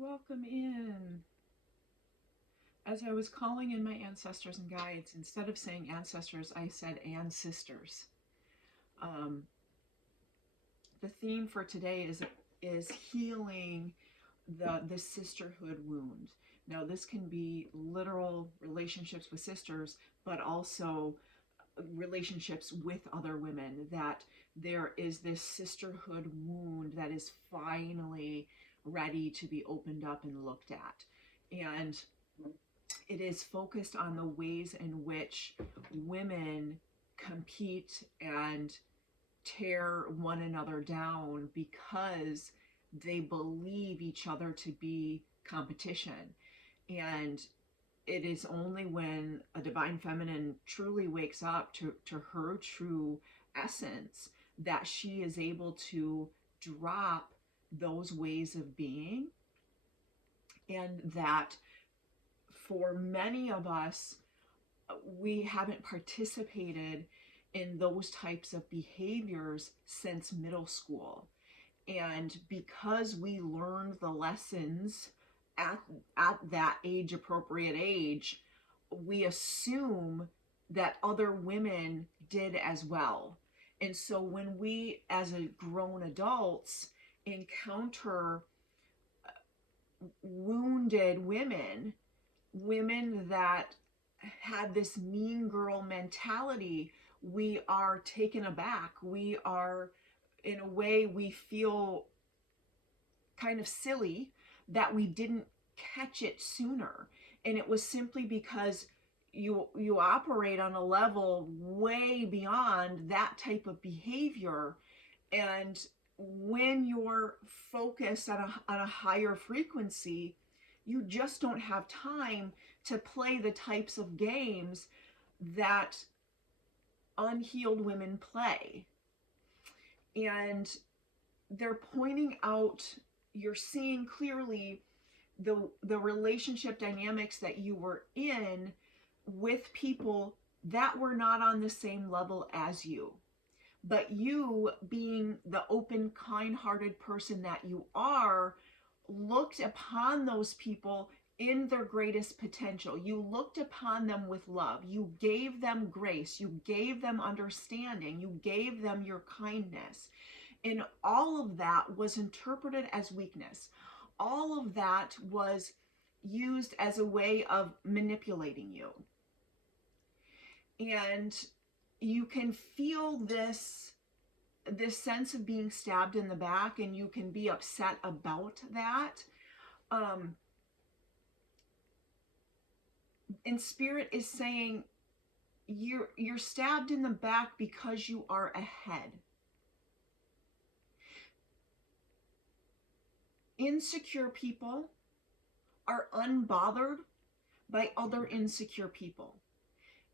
Welcome in. As I was calling in my ancestors and guides, instead of saying ancestors, I said ancestors. Um, the theme for today is healing the sisterhood wound. Now, this can be literal relationships with sisters, but also relationships with other women. That there is this sisterhood wound that is finally ready to be opened up and looked at, and it is focused on the ways in which women compete and tear one another down because they believe each other to be competition. And it is only when a divine feminine truly wakes up to her true essence that she is able to drop those ways of being, and that for many of us, we haven't participated in those types of behaviors since middle school. And because we learned the lessons at, at that age appropriate age, we assume that other women did as well. And so when we, as a grown adults, encounter wounded women that had this mean girl mentality, we are taken aback. We are, in a way, we feel kind of silly that we didn't catch it sooner. And it was simply because you operate on a level way beyond that type of behavior. And when you're focused on a higher frequency, you just don't have time to play the types of games that unhealed women play. And they're pointing out, you're seeing clearly the relationship dynamics that you were in with people that were not on the same level as you. But you, being the open, kind-hearted person that you are, looked upon those people in their greatest potential. You looked upon them with love. You gave them grace. You gave them understanding. You gave them your kindness. And all of that was interpreted as weakness. All of that was used as a way of manipulating you. And you can feel this sense of being stabbed in the back, and you can be upset about that. And Spirit is saying you're stabbed in the back because you are ahead. Insecure people are unbothered by other insecure people.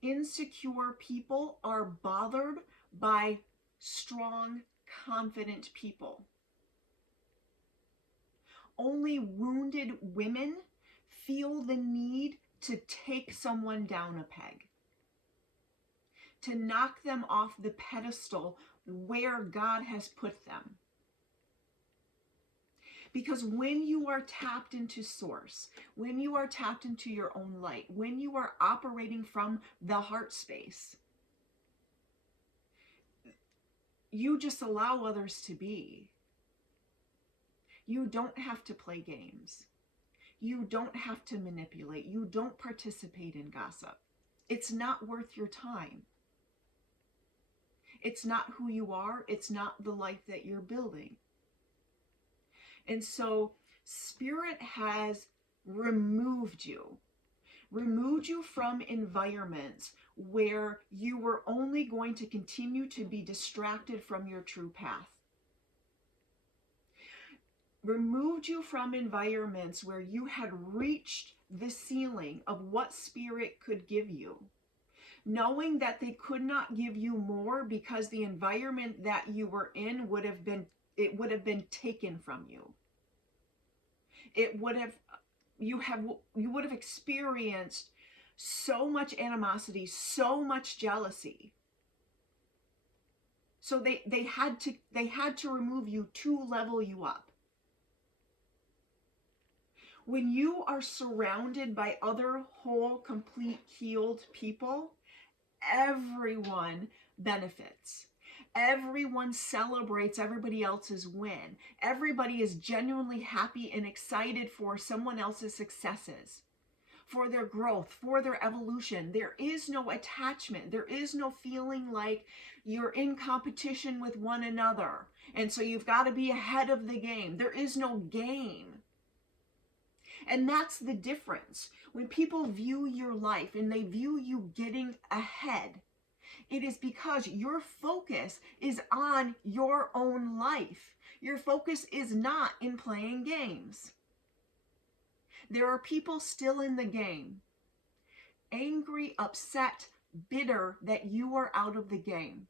Insecure people are bothered by strong, confident people. Only wounded women feel the need to take someone down a peg, to knock them off the pedestal where God has put them. Because when you are tapped into source, when you are tapped into your own light, when you are operating from the heart space, you just allow others to be. You don't have to play games. You don't have to manipulate. You don't participate in gossip. It's not worth your time. It's not who you are. It's not the life that you're building. And so Spirit has removed you from environments where you were only going to continue to be distracted from your true path. Removed you from environments where you had reached the ceiling of what Spirit could give you, knowing that they could not give you more because the environment that you were in would have been taken from you. You would have experienced so much animosity, so much jealousy. So they had to remove you to level you up. When you are surrounded by other whole, complete, healed people, everyone benefits. Everyone celebrates everybody else's win. Everybody is genuinely happy and excited for someone else's successes, for their growth, for their evolution. There is no attachment. There is no feeling like you're in competition with one another, and so you've got to be ahead of the game. There is no game. And that's the difference. When people view your life and they view you getting ahead, it is because your focus is on your own life. Your focus is not in playing games. There are people still in the game, angry, upset, bitter that you are out of the game.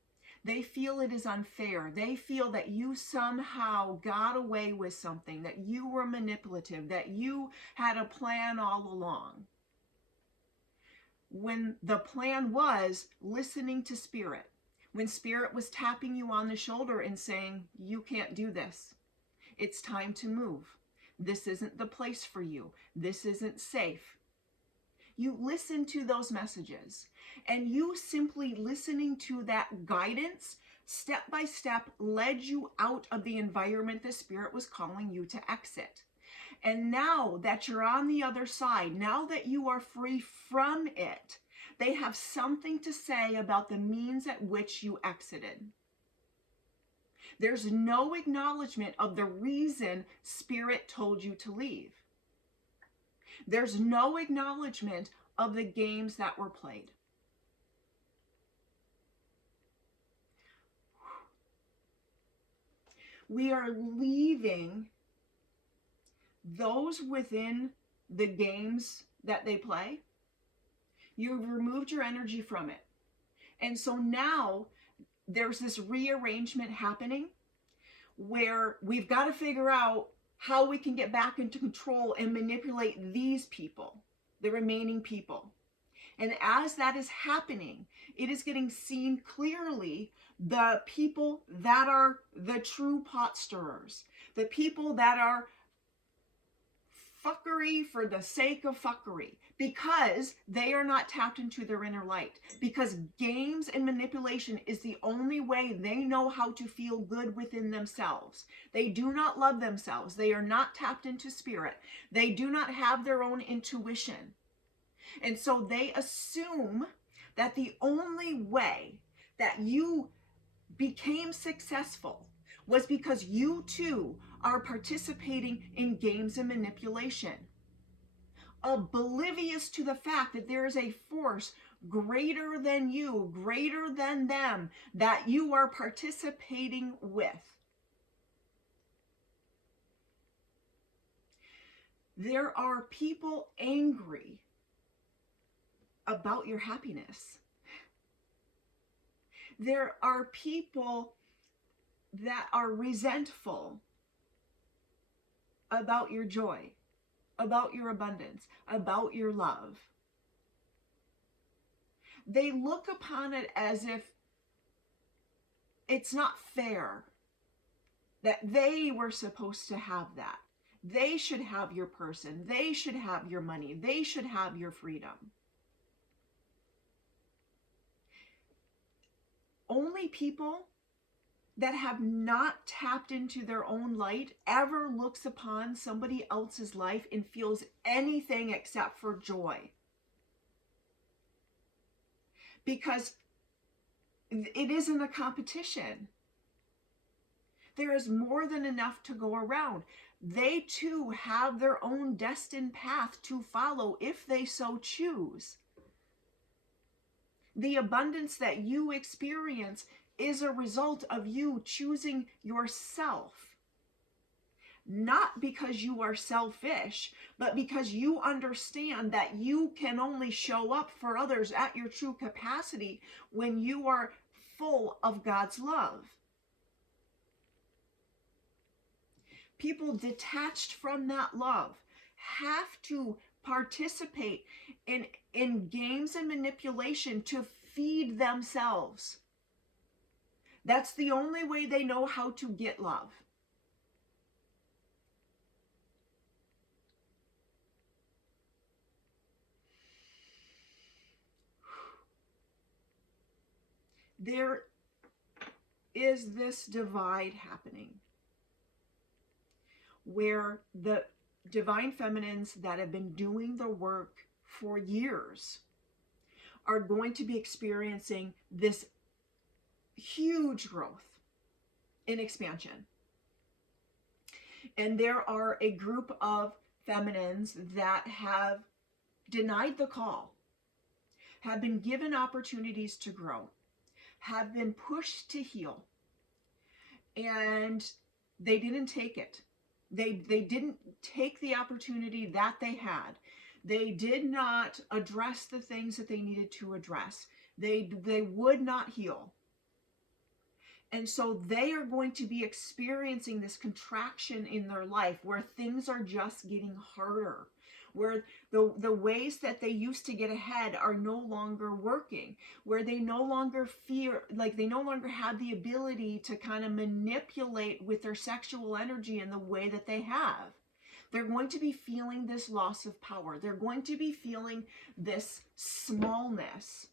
They feel it is unfair. They feel that you somehow got away with something, that you were manipulative, that you had a plan all along. When the plan was listening to Spirit, when Spirit was tapping you on the shoulder and saying, you can't do this. It's time to move. This isn't the place for you. This isn't safe. You listen to those messages, and you simply listening to that guidance, step by step, led you out of the environment the Spirit was calling you to exit. And now that you're on the other side, now that you are free from it, they have something to say about the means at which you exited. There's no acknowledgement of the reason Spirit told you to leave. There's no acknowledgement of the games that were played. We are leaving those within the games that they play. You've removed your energy from it. And so now there's this rearrangement happening where we've got to figure out how we can get back into control and manipulate these people, the remaining people. And as that is happening, it is getting seen clearly the people that are the true pot stirrers, the people that are fuckery for the sake of fuckery, because they are not tapped into their inner light, because games and manipulation is the only way they know how to feel good within themselves. They do not love themselves. They are not tapped into Spirit. They do not have their own intuition. And so they assume that the only way that you became successful was because you too are participating in games and manipulation, oblivious to the fact that there is a force greater than you, greater than them, that you are participating with. There are people angry about your happiness. There are people that are resentful about your joy, about your abundance, about your love. They look upon it as if it's not fair that they were supposed to have that. They should have your person. They should have your money. They should have your freedom. Only people that have not tapped into their own light ever looks upon somebody else's life and feels anything except for joy. Because it isn't a competition. There is more than enough to go around. They too have their own destined path to follow if they so choose. The abundance that you experience is a result of you choosing yourself. Not because you are selfish, but because you understand that you can only show up for others at your true capacity when you are full of God's love. People detached from that love have to participate in games and manipulation to feed themselves. That's the only way they know how to get love. there is this divide happening where the divine feminines that have been doing the work for years are going to be experiencing this huge growth in expansion. And there are a group of feminines that have denied the call, have been given opportunities to grow, have been pushed to heal, and they didn't take it. They didn't take the opportunity that they had. They did not address the things that they needed to address. They would not heal. And so they are going to be experiencing this contraction in their life where things are just getting harder, where the ways that they used to get ahead are no longer working, where they no longer fear, like they no longer have the ability to kind of manipulate with their sexual energy in the way that they have. They're going to be feeling this loss of power. They're going to be feeling this smallness.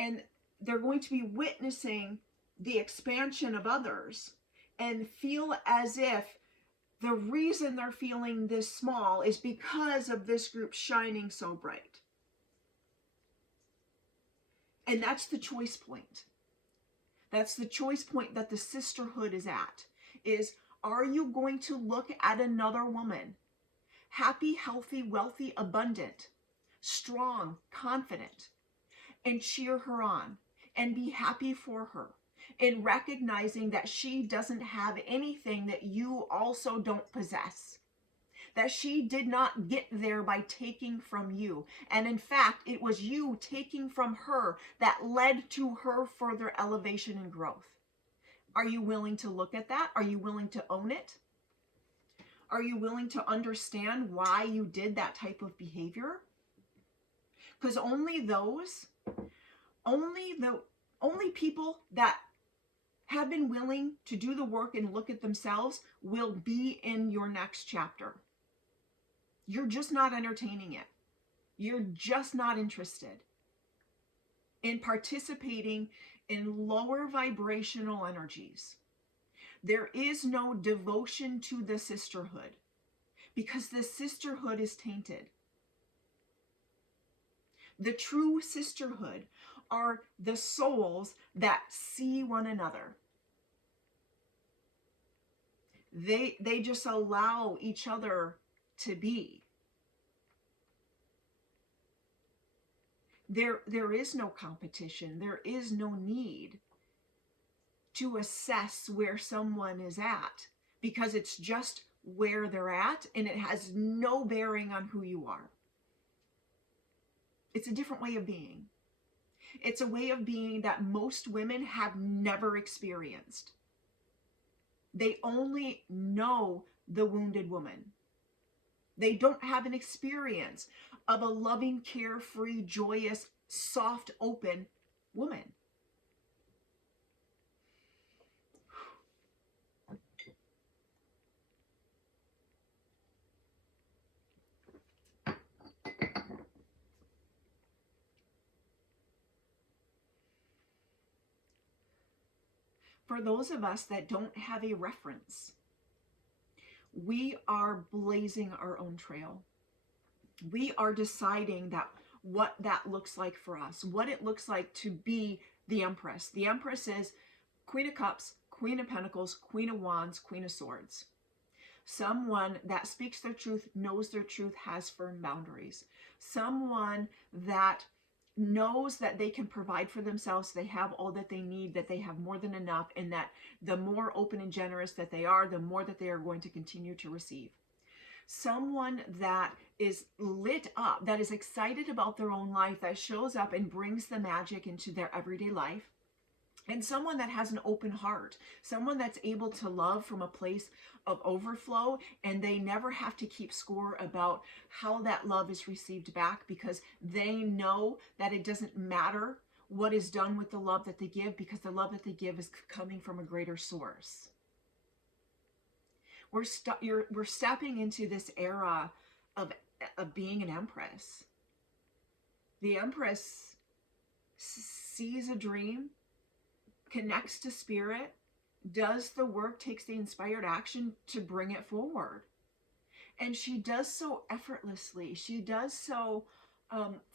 And they're going to be witnessing the expansion of others and feel as if the reason they're feeling this small is because of this group shining so bright. And that's the choice point. That's the choice point that the sisterhood is at, is are you going to look at another woman, happy, healthy, wealthy, abundant, strong, confident, and cheer her on and be happy for her, in recognizing that she doesn't have anything that you also don't possess, that she did not get there by taking from you, and in fact it was you taking from her that led to her further elevation and growth? Are you willing to look at that? Are you willing to own it? Are you willing to understand why you did that type of behavior? Because only people that have been willing to do the work and look at themselves will be in your next chapter. You're just not entertaining it. You're just not interested in participating in lower vibrational energies. There is no devotion to the sisterhood because the sisterhood is tainted. The true sisterhood are the souls that see one another. They just allow each other to be. There is no competition. There is no need to assess where someone is at, because it's just where they're at and it has no bearing on who you are. It's a different way of being. It's a way of being that most women have never experienced. They only know the wounded woman. They don't have an experience of a loving, carefree, joyous, soft, open woman. For those of us that don't have a reference, we are blazing our own trail. We are deciding that what that looks like for us, what it looks like to be the Empress. The Empress is Queen of Cups, Queen of Pentacles, Queen of Wands, Queen of Swords. Someone that speaks their truth, knows their truth, has firm boundaries. Someone that knows that they can provide for themselves, they have all that they need, that they have more than enough, and that the more open and generous that they are, the more that they are going to continue to receive. Someone that is lit up, that is excited about their own life, that shows up and brings the magic into their everyday life. And someone that has an open heart, someone that's able to love from a place of overflow, and they never have to keep score about how that love is received back, because they know that it doesn't matter what is done with the love that they give, because the love that they give is coming from a greater source. We're stepping into this era of being an Empress. The Empress sees a dream, connects to spirit, does the work, takes the inspired action to bring it forward. And she does so effortlessly. She does so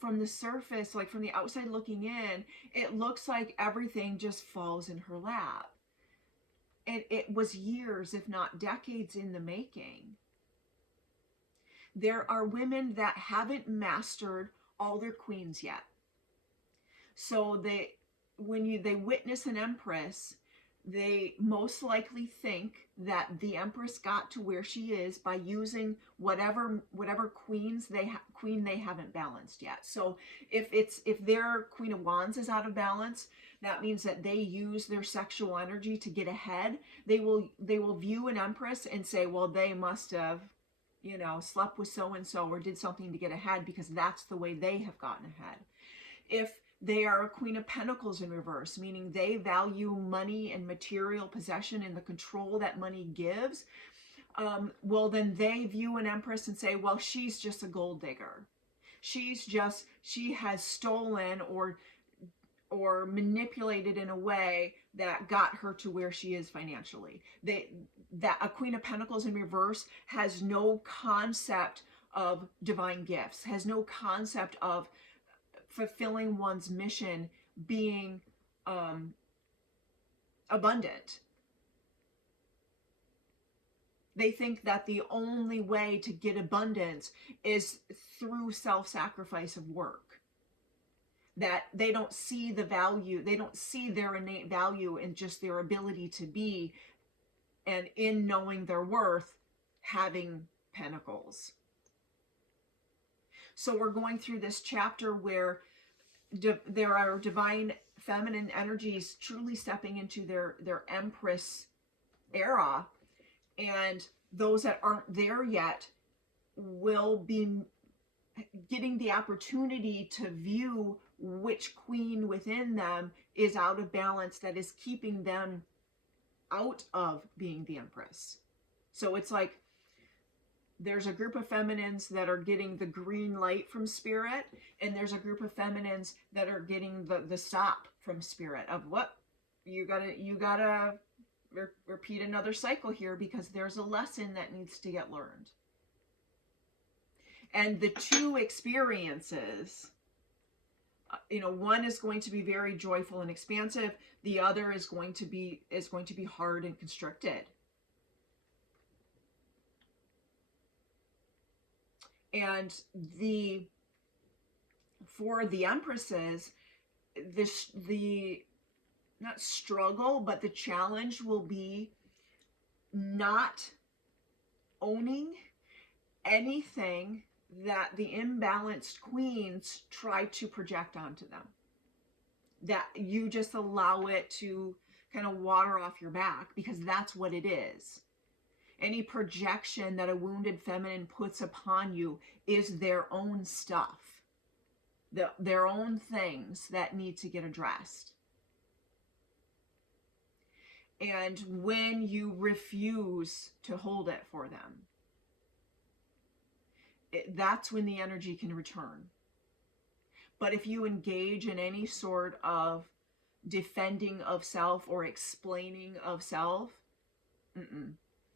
from the surface, like from the outside looking in, it looks like everything just falls in her lap. And it was years, if not decades, in the making. There are women that haven't mastered all their queens yet. So they witness an empress, they most likely think that the empress got to where she is by using whatever queen they haven't balanced yet. So if their Queen of Wands is out of balance, that means that they use their sexual energy to get ahead. They will view an empress and say, well, they must have, slept with so and so or did something to get ahead, because that's the way they have gotten ahead. If they are a Queen of Pentacles in reverse, meaning they value money and material possession and the control that money gives, well, then they view an empress and say, well, she's just a gold digger. She has stolen or manipulated in a way that got her to where she is financially. That a Queen of Pentacles in reverse has no concept of divine gifts, has no concept of fulfilling one's mission, being abundant. They think that the only way to get abundance is through self-sacrifice of work. That they don't see the value, they don't see their innate value in just their ability to be, and in knowing their worth, having pentacles. So we're going through this chapter where there are divine feminine energies truly stepping into their empress era, and those that aren't there yet will be getting the opportunity to view which queen within them is out of balance, that is keeping them out of being the empress. So it's like there's a group of feminines that are getting the green light from spirit, and there's a group of feminines that are getting the stop from spirit of what you gotta repeat another cycle here, because there's a lesson that needs to get learned. And the two experiences, one is going to be very joyful and expansive. The other is going to be hard and constricted. And for the empresses, the not struggle, but the challenge will be not owning anything that the imbalanced queens try to project onto them. That you just allow it to kind of water off your back, because that's what it is. Any projection that a wounded feminine puts upon you is their own stuff, their own things that need to get addressed. And when you refuse to hold it for them, that's when the energy can return. But if you engage in any sort of defending of self or explaining of self,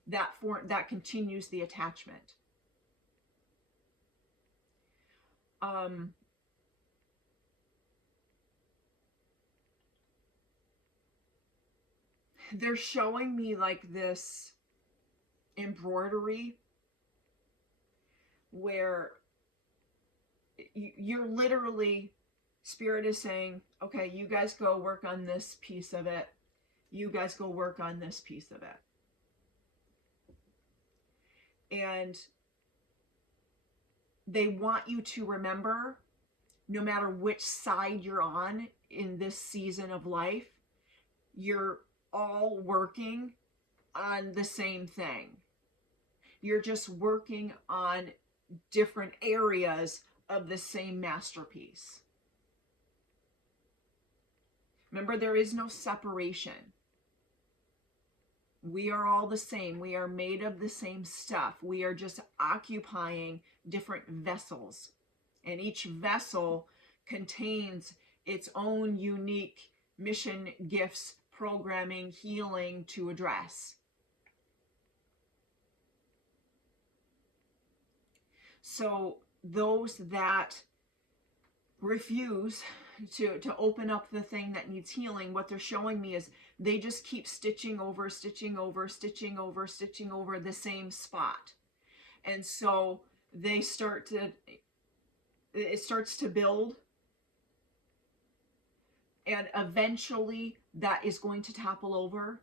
that continues the attachment. They're showing me like this embroidery where you're literally, spirit is saying, okay, you guys go work on this piece of it. You guys go work on this piece of it. And they want you to remember, no matter which side you're on in this season of life, you're all working on the same thing. You're just working on different areas of the same masterpiece. Remember, there is no separation. We are all the same. We are made of the same stuff. We are just occupying different vessels. And each vessel contains its own unique mission, gifts, programming, healing to address. So those that refuse to open up the thing that needs healing, what they're showing me is they just keep stitching over the same spot. And so it starts to build, and eventually that is going to topple over.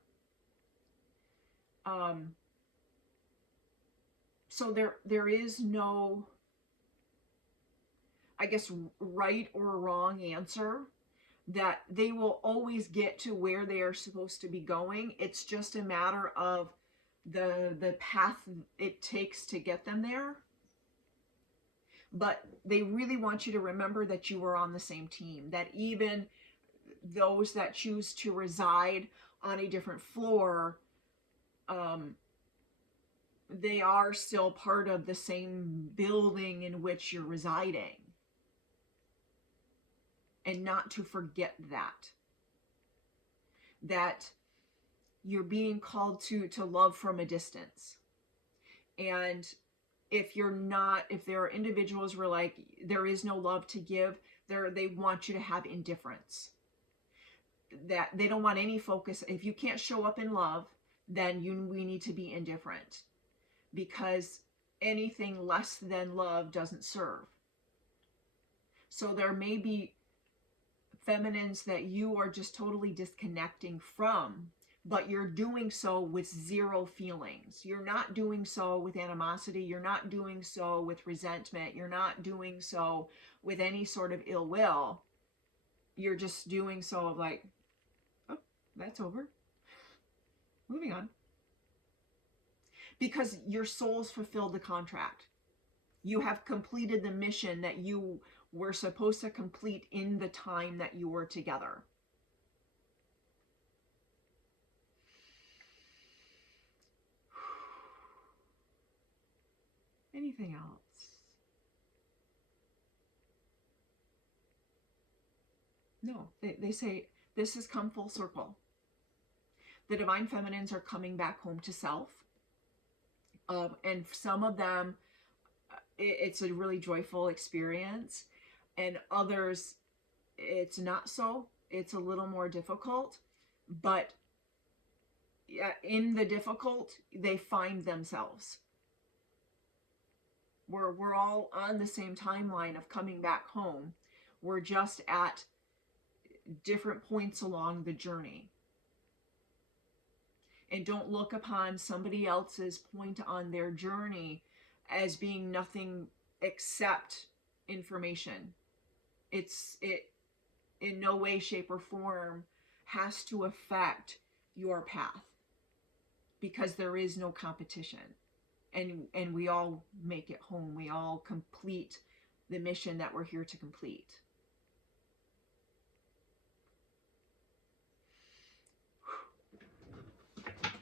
So there is no, I guess, right or wrong answer. That they will always get to where they are supposed to be going. It's just a matter of the path it takes to get them there. But they really want you to remember that you are on the same team, that even those that choose to reside on a different floor, they are still part of the same building in which you're residing. And not to forget that you're being called to love from a distance. And if there are individuals where like there is no love to give, they want you to have indifference. That they don't want any focus. If you can't show up in love, then we need to be indifferent, because anything less than love doesn't serve. So there may be feminines that you are just totally disconnecting from, but you're doing so with zero feelings. You're not doing so with animosity. You're not doing so with resentment. You're not doing so with any sort of ill will. You're just doing so of like, oh, that's over. Moving on. Because your soul's fulfilled the contract. You have completed the mission that you were supposed to complete in the time that you were together. Anything else? No, they say this has come full circle. The divine feminines are coming back home to self. And some of them, it's a really joyful experience. And others, it's not so. It's a little more difficult. But in the difficult, they find themselves. We're all on the same timeline of coming back home. We're just at different points along the journey. And don't look upon somebody else's point on their journey as being nothing except information. It in no way, shape, or form has to affect your path, because there is no competition. And we all make it home. We all complete the mission that we're here to complete.